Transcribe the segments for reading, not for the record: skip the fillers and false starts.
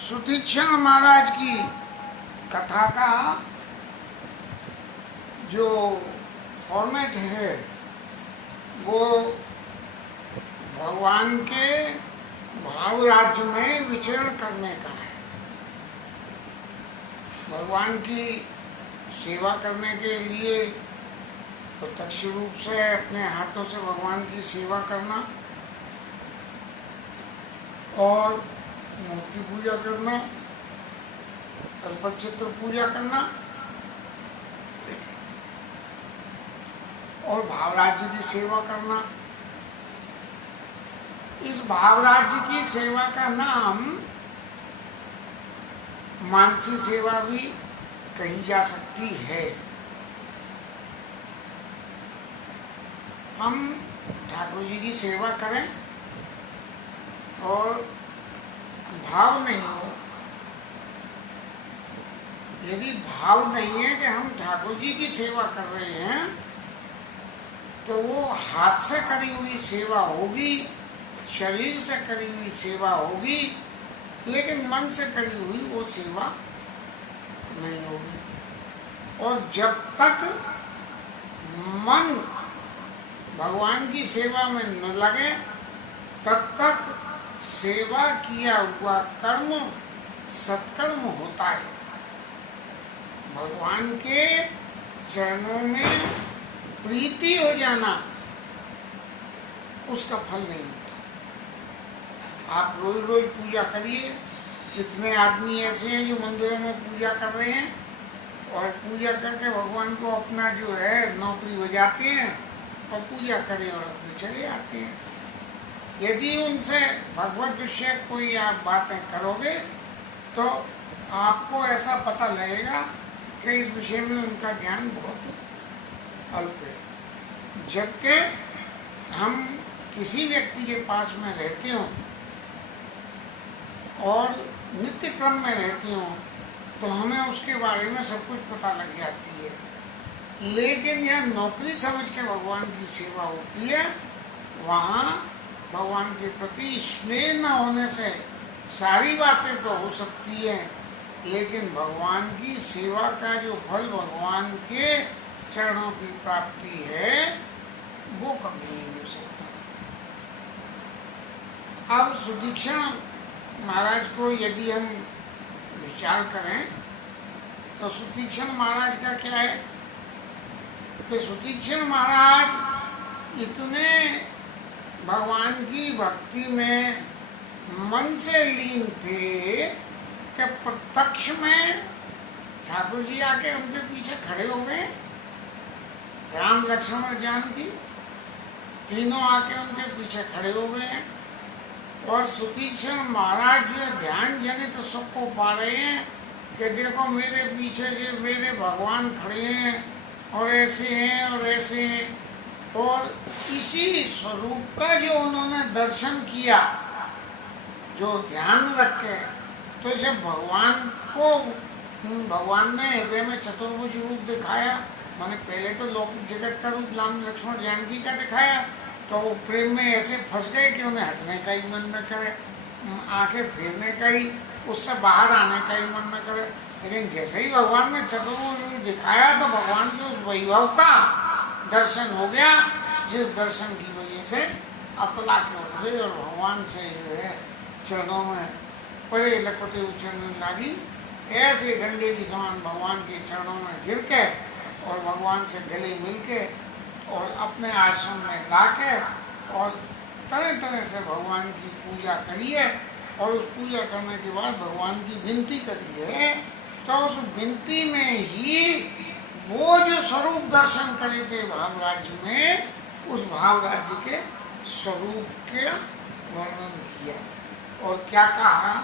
सुतीक्षण महाराज की कथा का जो फॉर्मेट है वो भगवान के भाव राज्य में विचरण करने का है। भगवान की सेवा करने के लिए प्रत्यक्ष रूप से अपने हाथों से भगवान की सेवा करना और मूर्ति पूजा करना, कल्पचित्र पूजा करना और भावराज्य की सेवा करना। इस भावराज्य की सेवा का नाम मानसी सेवा भी कही जा सकती है। हम ठाकुर जी की सेवा करें और भाव नहीं हो, यदि भाव नहीं है कि हम ठाकुर जी की सेवा कर रहे हैं तो वो हाथ से करी हुई सेवा होगी, शरीर से करी हुई सेवा होगी, लेकिन मन से करी हुई वो सेवा नहीं होगी। और जब तक मन भगवान की सेवा में न लगे तब तक सेवा किया हुआ कर्म सत्कर्म होता है। भगवान के चरणों में प्रीति हो जाना उसका फल नहीं होता। आप रोज रोज पूजा करिए। कितने आदमी ऐसे हैं जो मंदिरों में पूजा कर रहे हैं और पूजा करके भगवान को अपना जो है नौकरी बजाते हैं और पूजा करें और अपने चले आते हैं। यदि उनसे भगवत विषय कोई आप बातें करोगे तो आपको ऐसा पता लगेगा कि इस विषय में उनका ज्ञान बहुत अल्प है। जबकि हम किसी व्यक्ति के पास में रहते हों और नित्य क्रम में रहते हों तो हमें उसके बारे में सब कुछ पता लग जाती है। लेकिन यह नौकरी समझ के भगवान की सेवा होती है, वहाँ भगवान के प्रति स्नेह न होने से सारी बातें तो हो सकती हैं, लेकिन भगवान की सेवा का जो फल भगवान के चरणों की प्राप्ति है वो कभी नहीं हो सकता। अब सुतीक्षण महाराज को यदि हम विचार करें तो सुतीक्षण महाराज का क्या है कि सुतीक्षण महाराज इतने भगवान की भक्ति में मन से लीन थे कि प्रत्यक्ष में ठाकुर जी आके उनके पीछे खड़े हो गए। राम लक्ष्मण और जानकी तीनों आके उनके पीछे खड़े हो गए हैं और सुतीक्षण महाराज जो ध्यान जनित सुख को पा रहे हैं कि देखो मेरे पीछे जो मेरे भगवान खड़े हैं और ऐसे हैं और ऐसे हैं। और इसी स्वरूप का जो उन्होंने दर्शन किया, जो ध्यान रखे, तो जब भगवान ने हृदय में चतुर्भुज रूप दिखाया, माने पहले तो लौकिक जगत का रूप राम लक्ष्मण जानकी का दिखाया, तो वो प्रेम में ऐसे फंस गए कि उन्हें हटने का ही मन न करे, आंखें फेरने का ही, उससे बाहर आने का ही मन न करे। लेकिन जैसे ही भगवान ने चतुर्भुज रूप दिखाया तो भगवान के उस वैभव का दर्शन हो गया, जिस दर्शन की वजह से अतला के उठ गए और भगवान से जो है चरणों में पड़े लकोटे उछलने लगी। ऐसे डंडे की समान भगवान के चरणों में गिर के और भगवान से गले मिल के और अपने आश्रम में ला के और तरह तरह से भगवान की पूजा करी है। और उस पूजा करने के बाद भगवान की विनती करी है, तो उस विनती में ही वो जो स्वरूप दर्शन करे थे भाव राज्य में, उस भाव राज्य के स्वरूप के वर्णन किया और क्या कहा।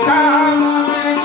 Come on, let's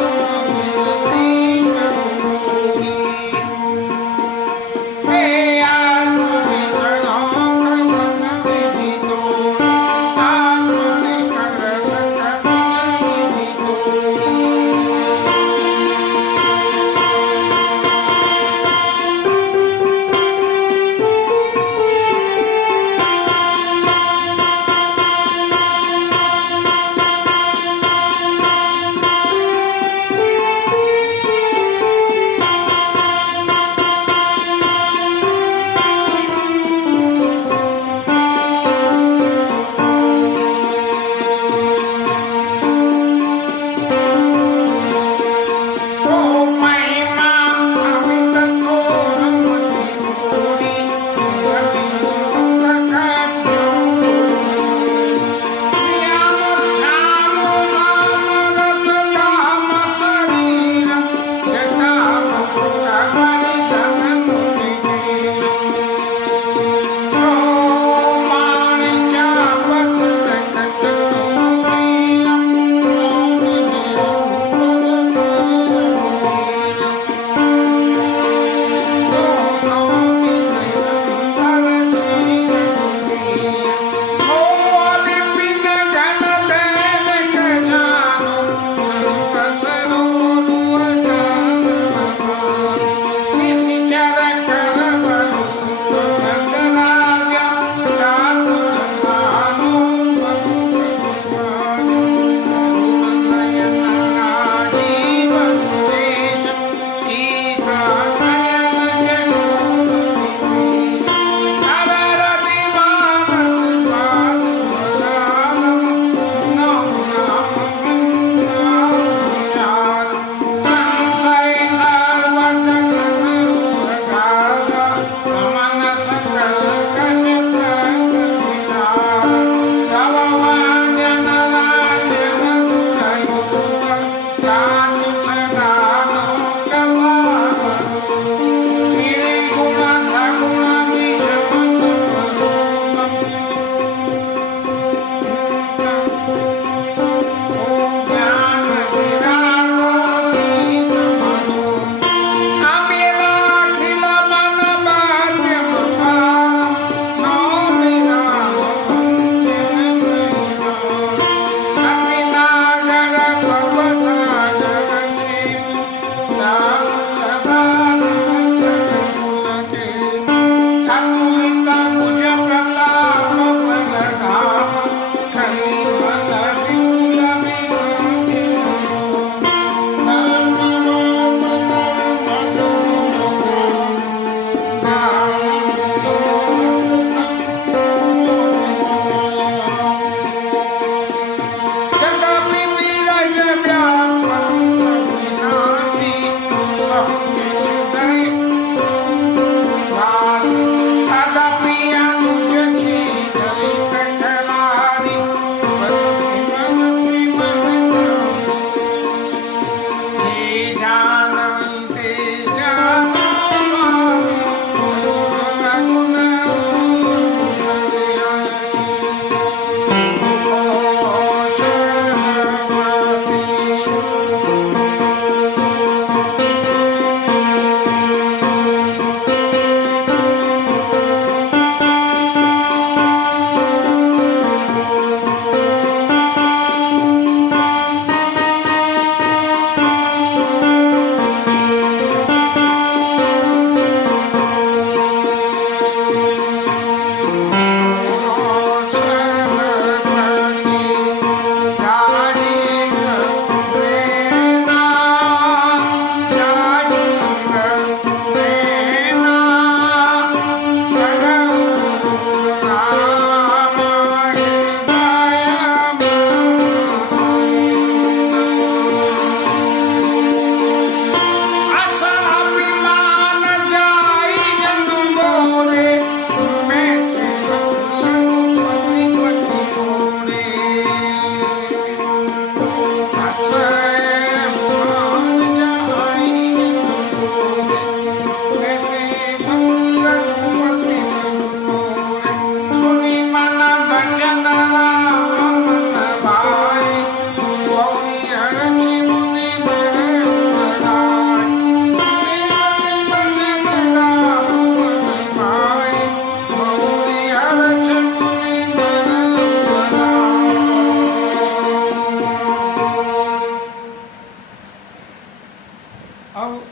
अब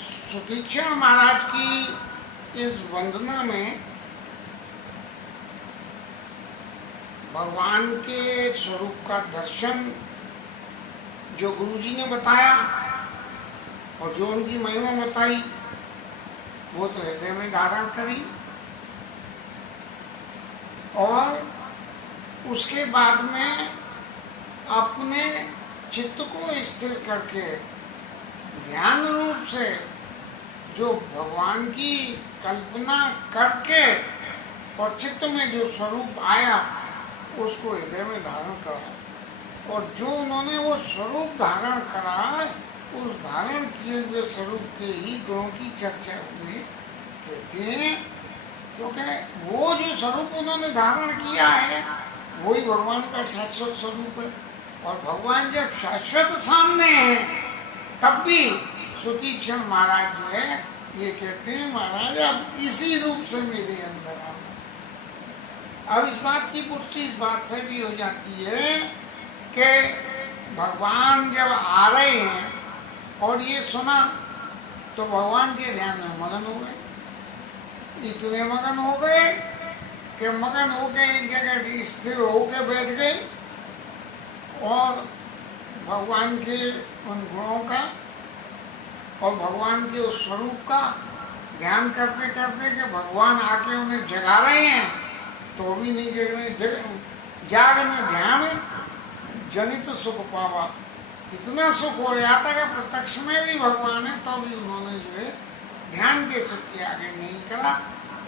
सुतीक्षण महाराज की इस वंदना में भगवान के स्वरूप का दर्शन जो गुरुजी ने बताया और जो उनकी महिमा बताई वो तो हृदय में धारण करी, और उसके बाद में अपने चित्त को स्थिर करके ध्यान रूप से जो भगवान की कल्पना करके और चित्त में जो स्वरूप आया उसको हृदय में धारण करा, और जो उन्होंने वो स्वरूप धारण करा उस धारण किए हुए स्वरूप के ही गुणों की चर्चा हुई कहते हैं, क्योंकि वो जो स्वरूप उन्होंने धारण किया है वही भगवान का शाश्वत स्वरूप है, और भगवान जब शाश्वत सामने है तब भी सुतीक्षण महाराज जो है ये कहते हैं महाराज अब इसी रूप से मेरे अंदर आना। अब इस बात की पुष्टि इस बात से भी हो जाती है कि भगवान जब आ रहे हैं और ये सुना तो भगवान के ध्यान में मगन हो गए, इतने मगन हो गए कि मगन होके एक जगह स्थिर होके बैठ गए और भगवान के उन गुणों का और भगवान के उस स्वरूप का ध्यान करते करते कि भगवान आके उन्हें जगा रहे हैं तो भी नहीं जग रहे, जागने ध्यान जनित सुख पावा, इतना सुख हो रहा था कि प्रत्यक्ष में भी भगवान है तो भी उन्होंने जो है ध्यान के सुख के आगे नहीं करा।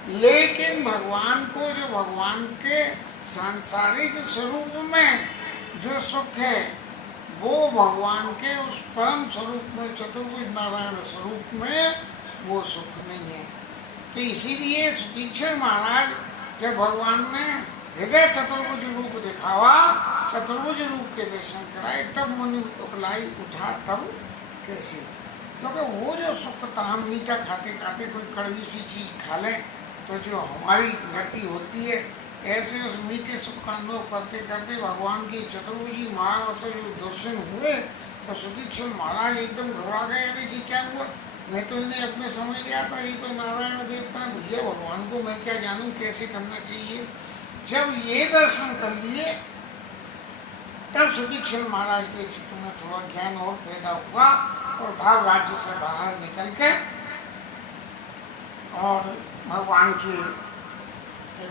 लेकिन भगवान को जो भगवान के सांसारिक स्वरूप में जो सुख है वो भगवान के उस परम स्वरूप में चतुर्भुज नारायण स्वरूप में वो सुख नहीं है। तो इसीलिए सुतीक्षण महाराज जब भगवान ने हृदय चतुर्भुज रूप दिखावा, चतुर्भुज रूप के दर्शन कराए, तब मन उकलाई उठा तब कैसे, क्योंकि वो जो सुख था, हम मीठा खाते खाते कोई कड़वी सी चीज खा लें तो जो हमारी गति होती है, ऐसे उस मीठे सुख का अनुभव करते करते भगवान की चतुर्भुजी माया से जो दर्शन हुए तो सुतीक्षण महाराज एकदम घबरा गए, अरे जी क्या हुआ, मैं तो इन्हें अपने समझ लिया था, ये तो नारायण देवता है, भैया भगवान को मैं क्या जानूं कैसे करना चाहिए। जब ये दर्शन कर लिए तब सुतीक्षण महाराज के चित्त में थोड़ा ज्ञान और पैदा हुआ और भाव राज्य से बाहर निकल के और भगवान की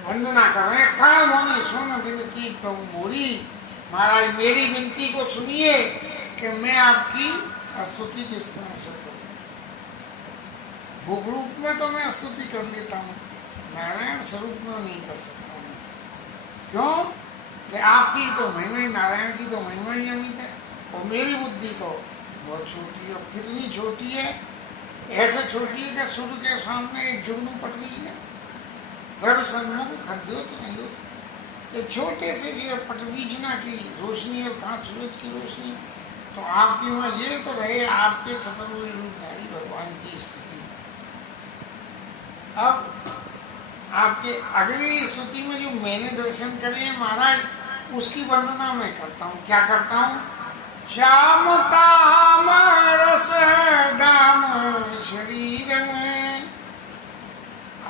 वंदना कर रहे हैं। कहा मोनी सुन विनती प्रभु मोरी, महाराज मेरी विनती को सुनिए कि मैं आपकी स्तुति किस तरह से करूं। भूख रूप में तो मैं स्तुति कर लेता हूँ, नारायण स्वरूप में नहीं कर सकता हूँ। क्यों कि आपकी तो महिमा ही, नारायण की तो महिमा ही अमित है, और मेरी बुद्धि तो बहुत छोटी है। कितनी छोटी है, ऐसे छोटी है कि सूर्य के सामने एक जुगनू पटबीज है, रवि सन्मुख खद्यो तो नहीं होती, एक छोटे से जो पटबीजना की रोशनी और कहाँ सूरज की रोशनी, तो आपकी वहाँ ये तो रहे आपके चतुर्भुज रूपधारी भगवान की स्तुति। अब आपके अगली स्तुति में जो मैंने दर्शन करे हैं महाराज, उसकी वंदना मैं करता हूँ। क्या करता हूँ? श्याम ताम रस दाम शरीर में,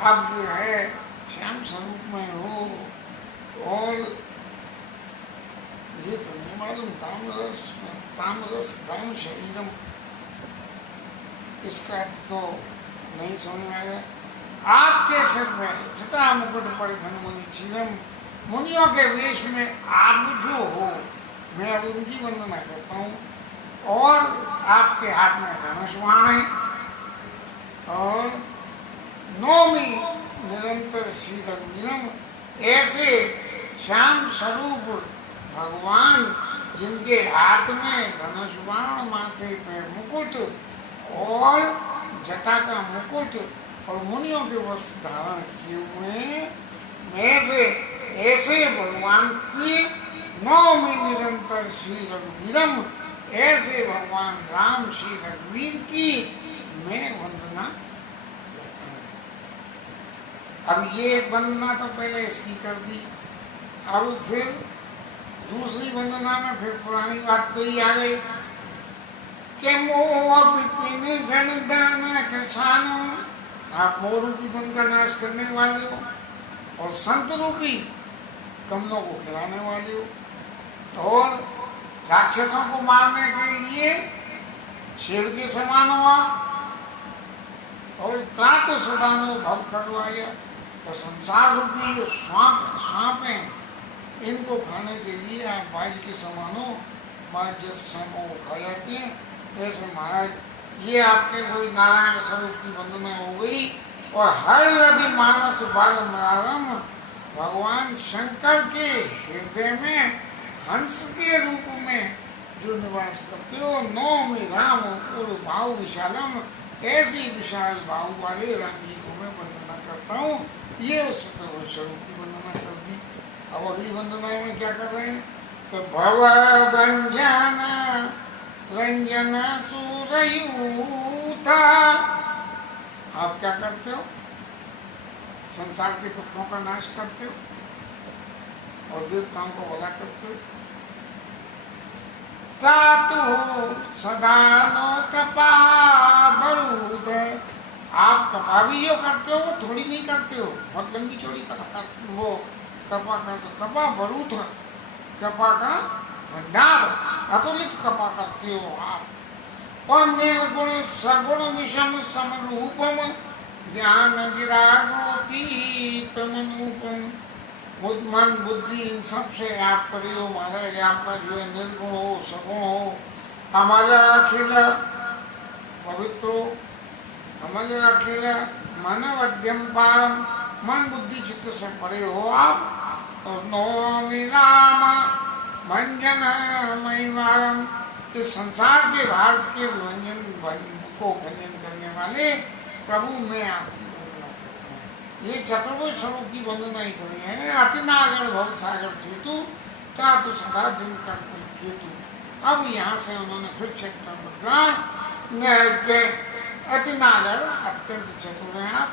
आप जो है श्याम स्वरूप में हो, और ये तो नहीं मालूम ताम रस दाम शरीरम, इसका अर्थ तो नहीं समझ में आएगा। आपके सिर में जितना मुकुट परिधन मुनि चिरम, मुनियों के वेश में आप जो हो, मैं अब उनकी वंदना करता हूँ। और आपके हाथ में धनुष बाण है, और नौमी निरंतर श्री रघुवीरम, ऐसे श्याम स्वरूप भगवान जिनके हाथ में धनुष बाण, माथे पे मुकुट और जटा का मुकुट और मुनियों के वस्त्र धारण किए हुए हैं, ऐसे ऐसे भगवान की नौमी निरंतर श्री रघुवीरम, ऐसे भगवान राम श्री रघुवीर की मैं वंदना करता हूँ। अब ये वंदना तो पहले इसकी कर दी, अब फिर दूसरी वंदना में फिर पुरानी बात पे ही आ गई कि के मोह विपिन जन दान किसानो, आप मोह रूपी वन का नाश करने वाले हो और संत रूपी कमलों को खिलाने वाले हो, और राक्षसों को मारने के लिए शेर के समान हो आप, और इतना तो सदानो भव खगवाया, और संसार रूपी जो सांप हैं इनको खाने के लिए आप बाज के समान हो, बाज जैसे सांपों को खा जाते हैं। ऐसे महाराज ये आपके कोई नारायण स्वरूप की वंदना हो गई। और हर यदि मानस बाल मरारम, भगवान शंकर के हृदय में हंस के रूप में जो निवास करते हो, नौमि राम और भाव विशालम, ऐसी विशाल भाव वाले राम जी को मैं वंदना करता हूँ। ये उस स्वरूप की वंदना कर दी। अब अगली वंदना में क्या कर रहे हैं? तो भव भंजन रंजन सूरयूथा, आप क्या करते हो? संसार के दुखों का नाश करते हो और देवताओं को भला करते हो। तातु सदा नो कपा बरूद, आप कपा भी जो करते हो वो थोड़ी नहीं करते हो, बहुत लंबी चौड़ी वो कपा का, कपा बरूद, कपा का भंडार, अतुलित कपा करते हो आप। और निर्गुण सगुण विषम समरूपम, ज्ञान गिरागोती तमनूपम, मन बुद्धि इन सब से आप परे हो महाराज। आपका जो है निर्गुण हो, सगुण हो, अमल अखिल पवित्र हो, अमल अखिल मन मध्यम पारम, मन बुद्धि चित्त से परे हो आप। और नौमि राम भंजन महिवारम, इस संसार के भार के व्यंजन को भंजन करने वाले प्रभु मैं आपकी वंदना करता हूँ। ये चतुर्भुज स्वरूप की वंदना ही करी है। अतिनागर भव सागर सेतु, क्या तो सदा दिन कर केतु। अब यहाँ से उन्होंने फिर सेक्टर बदला के अतिनागर, अत्यंत चतुर हैं आप,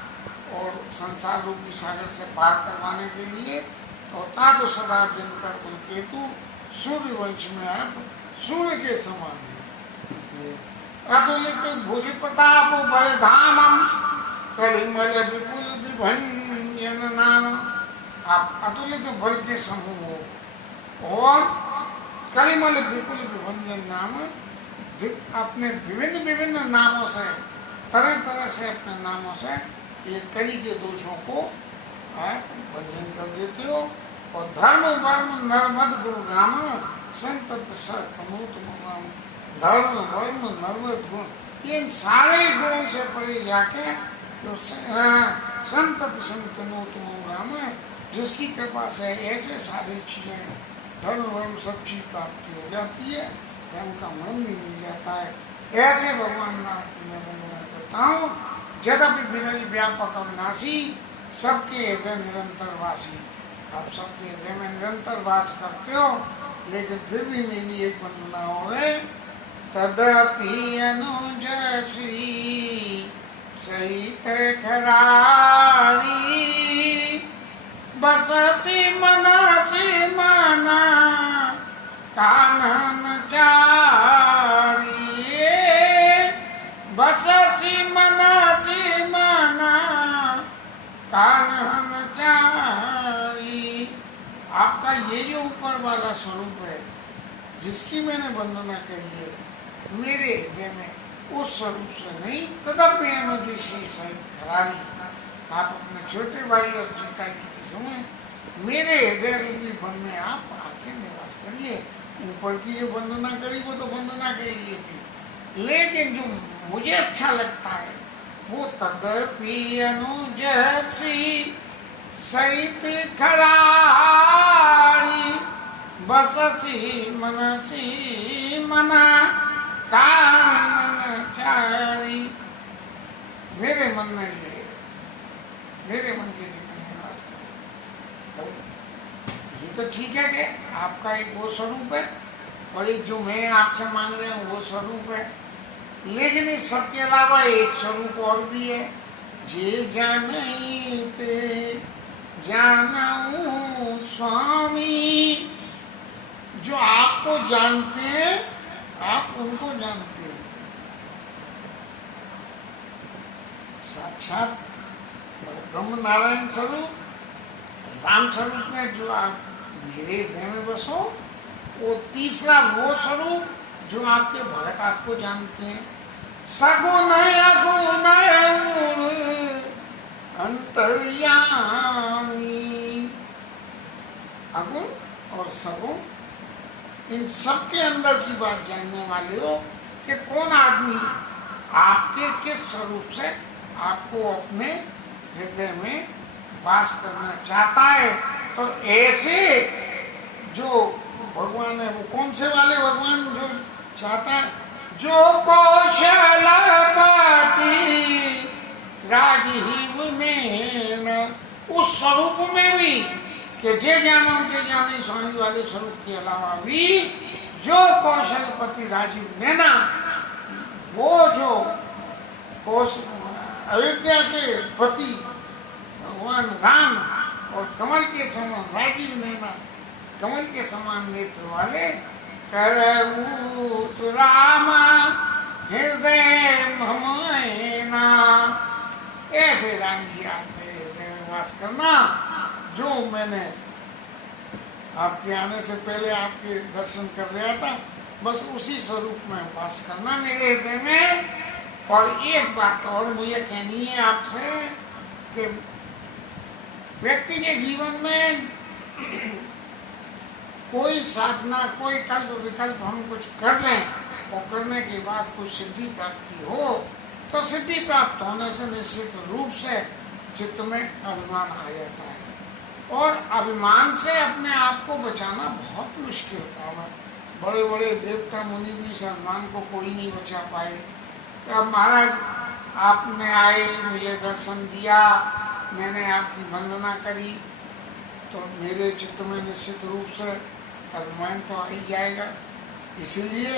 और संसार रूपी सागर से पार करवाने के लिए। और ता तो सदा दिन कर केतु, सूर्य वंश में आप सूर्य के समान है। अतुलित भुज प्रताप बलधामम, कलिमल विपुल विभंजन नाम, आप अतुलित बल के समूह हो और कलिमल विपुल विभंजन नाम, अपने विभिन्न विभिन्न नामों से, तरह तरह से अपने नामों से ये कली के दोषों को आप भंजन कर देते हो। और धर्म वर्म नर्मद गुरु राम, संतत सतमूत राम, धर्म वर्म नर्मद गुण, इन सारे गुणों से परे जाके तो संतत संतनूत राम, जिसकी कृपा से ऐसे सारी चीजें धर्म वर्म सब चीज प्राप्ति हो जाती है, धर्म का मन भी मिल जाता है। ऐसे भगवान राम की मैं वंदना करता हूँ। यद्यपि विनयी व्यापक अविनाशी, सबके हृदय निरंतर वासी, आप सबके हृदय में निरंतर वास करते हो, लेकिन फिर भी मेरी एक वंदना हो गए। तदपि अनुज श्री सहित खरारी, बससी मनसी मना कानन चारी, बससी मनसी मना कानन चारी। आपका ये जो ऊपर वाला स्वरूप है जिसकी मैंने वंदना करी है मेरे हृदय में, उस स्वरूप से नहीं। तदपि अनुज श्री सहित खरारी, आप अपने छोटे भाई और सीता जी के समय मेरे हृदय रूपी वन में आप आके निवास करिए। ऊपर की जो वंदना करी वो तो वंदना के लिए थी, लेकिन जो मुझे अच्छा लगता है वो तदपि अनुज श्री सहित खरारी, बससी मनसी मना कानन चारी। मेरे मन में ये, मेरे मन के निवास करो। ये तो ठीक है कि आपका एक वो स्वरूप है और एक जो मैं आपसे मांग रहे हूँ वो स्वरूप है, लेकिन इस सबके अलावा एक स्वरूप और भी है। जे जानते जानऊ स्वामी, जो आपको जानते हैं आप उनको जानते हैं। साक्षात ब्रह्म नारायण स्वरूप राम स्वरूप में जो आप मेरे हृदय में बसो, वो तीसरा वो स्वरूप जो आपके भगत आपको जानते हैं। सगुण अगुण अंतर्यामी, अगुण और सगुण इन सब के अंदर की बात जानने वाले हो कि कौन आदमी आपके किस स्वरूप से आपको अपने हृदय में वास करना चाहता है। तो ऐसे जो भगवान है, वो कौन से वाले भगवान जो चाहता है? जो कौशलपति राजीव ने, उस स्वरूप में भी कि जे जानो ते जाने स्वामी वाले स्वरूप के अलावा भी जो कौशलपति राजीव नैना, वो जो अयोध्या के पति भगवान राम और कमल के समान राजीव नैना, कमल के समान नेत्र वाले, करऊ राम हृदय ममैना, ऐसे राम जी आप मेरे हृदय में वास करना। जो मैंने आपके आने से पहले आपके दर्शन कर रहा था, बस उसी स्वरूप में वास करना मेरे हृदय में। और एक बात और मुझे कहनी है आपसे कि व्यक्ति के जीवन में कोई साधना, कोई कल्प विकल्प हम कुछ कर लें और करने के बाद कुछ सिद्धि प्राप्ति हो, तो सिद्धि प्राप्त होने से निश्चित रूप से चित्त में अभिमान आ जाता है। और अभिमान से अपने आप को बचाना बहुत मुश्किल काम है। बड़े बड़े देवता मुनि भी इस अभिमान को कोई नहीं बचा पाए। तो अब महाराज आपने आए, मुझे दर्शन दिया, मैंने आपकी वंदना करी, तो मेरे चित्त में निश्चित रूप से अभिमान तो आ ही जाएगा। इसीलिए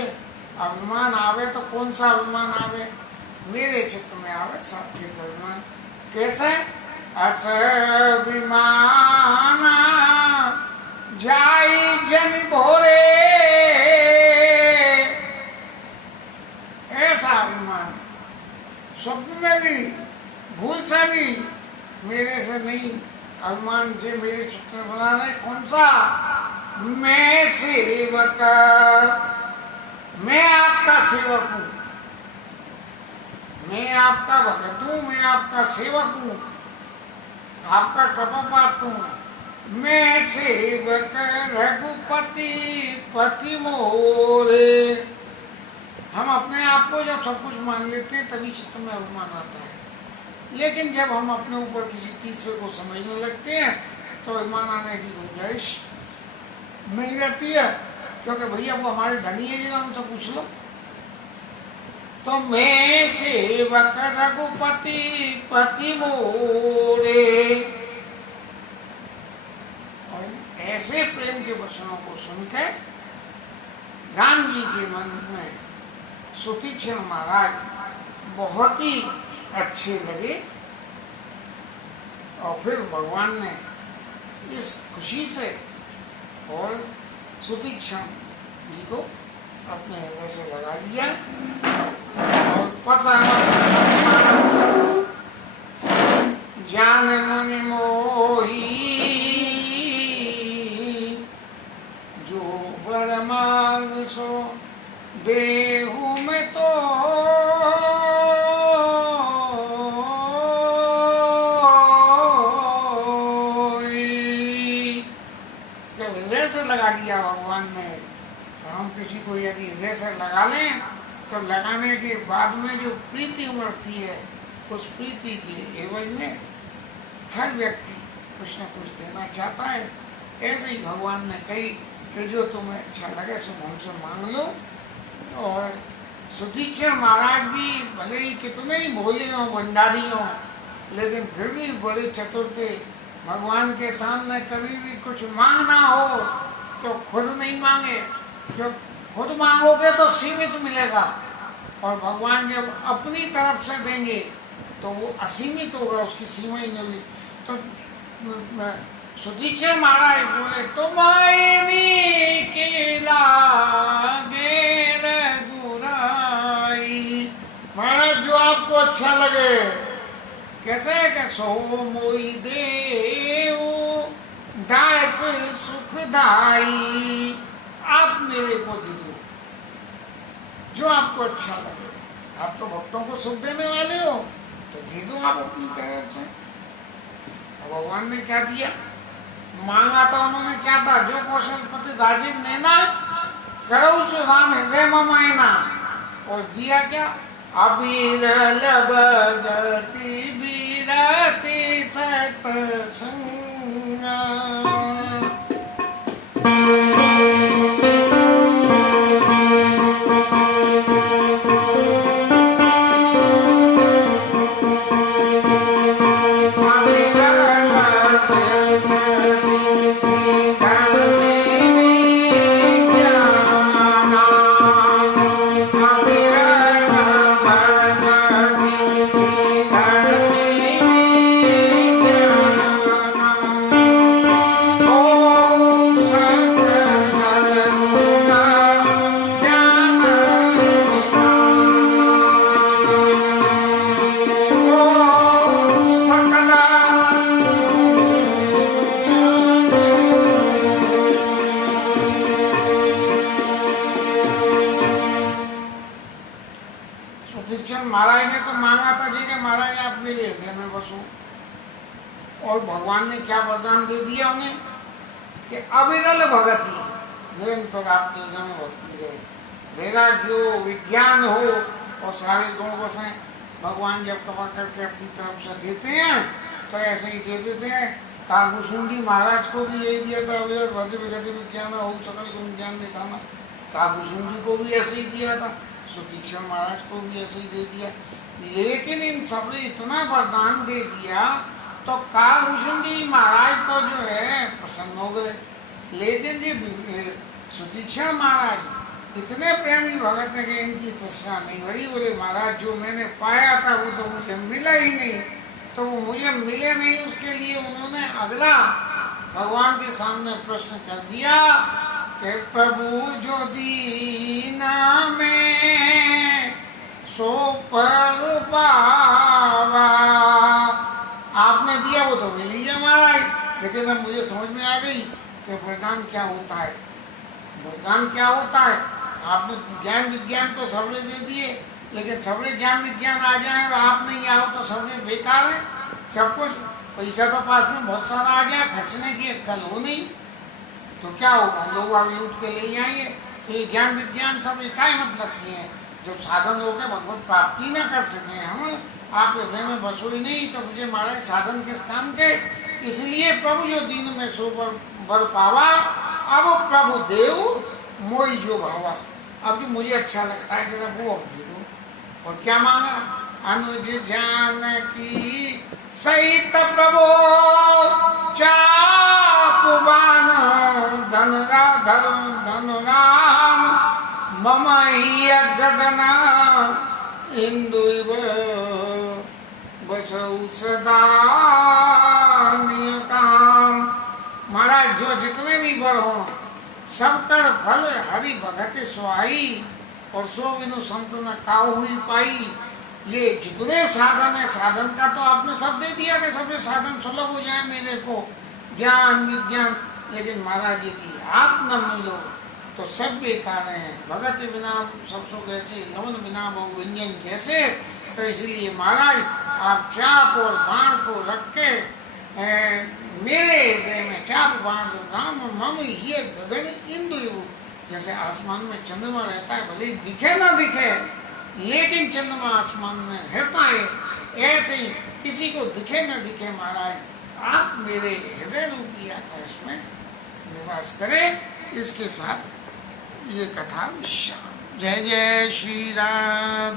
अभिमान आवे तो कौन सा अभिमान आवे? मेरे चित्त में आवे सात्विक अभिमान। कैसे? अस अभिमान जाई जन भोरे, ऐसा अभिमान स्वप्न में भी भूल से भी मेरे से नहीं। अभिमान जो मेरे चित्त में बना रहे, कौन सा? मैं सेवक, मैं आपका सेवक हूँ, मैं आपका भगत हूँ, मैं आपका सेवक हूँ, आपका कृपापात्र हूँ। मैं सेवक रघुपति पति मोरे। हम अपने आप को जब सब कुछ मान लेते हैं तभी चित्त में अभिमान आता है। लेकिन जब हम अपने ऊपर किसी तीसरे को समझने लगते हैं तो अभिमान आने की गुंजाइश नहीं रहती है, क्योंकि भैया वो हमारे धनी है, जिन्हें उनसे पूछ लो। तो मैं सेवक रघुपति पति मोरे। और ऐसे प्रेम के वचनों को सुनकर राम जी के मन में सुतीक्षण महाराज बहुत ही अच्छे लगे। और फिर भगवान ने इस खुशी से और सुतीक्षण जी को अपने हृदय से लगा लिया और जान मन मोही जो बरमान सो देहु में तो जब हृदय से लगा दिया भगवान ने, हम किसी को यदि हृदय से लगा लें तो लगाने के बाद में जो प्रीति उमड़ती है, उस प्रीति के एवज में हर व्यक्ति कुछ न कुछ देना चाहता है। ऐसे ही भगवान ने कही कि जो तुम्हें अच्छा लगे सो हमसे मांग लो। और सुतीक्षण महाराज भी भले ही कितने ही भोले हों, भंडारी हों, लेकिन फिर भी बड़े चतुर थे। भगवान के सामने कभी भी कुछ मांगना हो तो खुद नहीं मांगे, क्यों? खुद मांगोगे तो सीमित मिलेगा, और भगवान जब अपनी तरफ से देंगे तो वो असीमित होगा, उसकी सीमा ही नहीं होगी। तो सुतीक्षण महाराज बोले तुम्हारी के लागे रघुराई। महाराज जो आपको अच्छा लगे कैसे कि सो मोई देव दास सुखदाई, आप मेरे को दे दो जो आपको अच्छा लगे। आप तो भक्तों को सुख देने वाले हो, तो दे दो आप अपनी तरफ से। तो भगवान ने क्या दिया, मांगा था उन्होंने क्या था, जो कौशलपति राजीव ने ना करो सो राम हृदय ममायना, और दिया क्या, अबीरल भगति बीरति सत्संग। महाराज ने तो मांगा था जी कि महाराज आप मेरे हृदय में बसो, और भगवान ने क्या वरदान दे दिया उन्हें कि अविरल भगति, निरंतर आपके हृदय में भक्ति रहे, वैराग्य हो, विज्ञान हो और सारे गुण बसें। भगवान जब कृपा करके अपनी तरफ से देते हैं तो ऐसे ही दे देते हैं। कागुसुंडी महाराज को भी यही दिया था, अविरल भक्ति विगति विज्ञान हो सकल गुण ज्ञान दिखाना, कागुसुंडी को भी ऐसे ही दिया था, सुतीक्षण महाराज को भी ऐसे ही दे दिया। लेकिन इन सबने इतना वरदान दे दिया तो कागुसुंडी महाराज तो जो है प्रसन्न हो गए, लेकिन जी सुतीक्षण महाराज इतने प्रेमी भगत है कि इनकी तस्वीर नहीं भरी। बोले महाराज जो मैंने पाया था वो तो मुझे मिला ही नहीं, तो वो मुझे मिले नहीं, उसके लिए उन्होंने अगला भगवान के सामने प्रश्न कर दिया कि प्रभु जो दीना में सो पर पावा, आपने दिया वो तो मिल ही गया महाराज, लेकिन अब मुझे समझ में आ गई कि वरदान क्या होता है। वरदान क्या होता है, आपने ज्ञान विज्ञान तो सबने दे दिए, लेकिन सबने ज्ञान विज्ञान आ जाए और आप नहीं आओ तो सबने बेकार है। सब कुछ पैसा तो पास में बहुत सारा आ गया, खर्चने की अक्ल हो नहीं तो क्या होगा, लोग आगे लूट के ले जाएंगे। तो ये ज्ञान विज्ञान सब इकाई मतलब की है, जब साधन होकर भगवत प्राप्ति ना कर सके हम, आप हृदय में बसो ही नहीं, तो मुझे महाराज साधन किस काम के। इसलिए प्रभु जो दीन में सो बर पावा, अब प्रभु देव मोई जो भावा, अब जो मुझे अच्छा लगता है जरा वो और दे दो। और क्या मांगा, अनुज जानकी सहित प्रभु चापुबान धन राम मम गगना इंदुव बसौ सदा नियताम। महाराज जो जितने भी बर हो सबकर फल हरि भगत सुहाई, और सो बिनु संत न काऊ हुई पाई। ये जितने साधन है, साधन का तो आपने सब दे दिया कि सबसे साधन सुलभ हो जाए मेरे को, ज्ञान विज्ञान, लेकिन महाराज यदि आप न मिलो तो सब बेकार हैं। भगत बिना सब सुख ऐसे, लवन बिना बहु व्यंजन कैसे। तो इसलिए महाराज आप चाप और बाण को रख के मेरे हृदय में चाप बाण राम मम ये गगन इंदु, जैसे आसमान में चंद्रमा रहता है, भले दिखे ना दिखे लेकिन चंद्रमा आसमान में रहता है, ऐसे ही किसी को दिखे न दिखे महाराज आप मेरे हृदय रूपी आकाश में निवास करें। इसके साथ ये कथा विश्राम। जय जय श्री राम।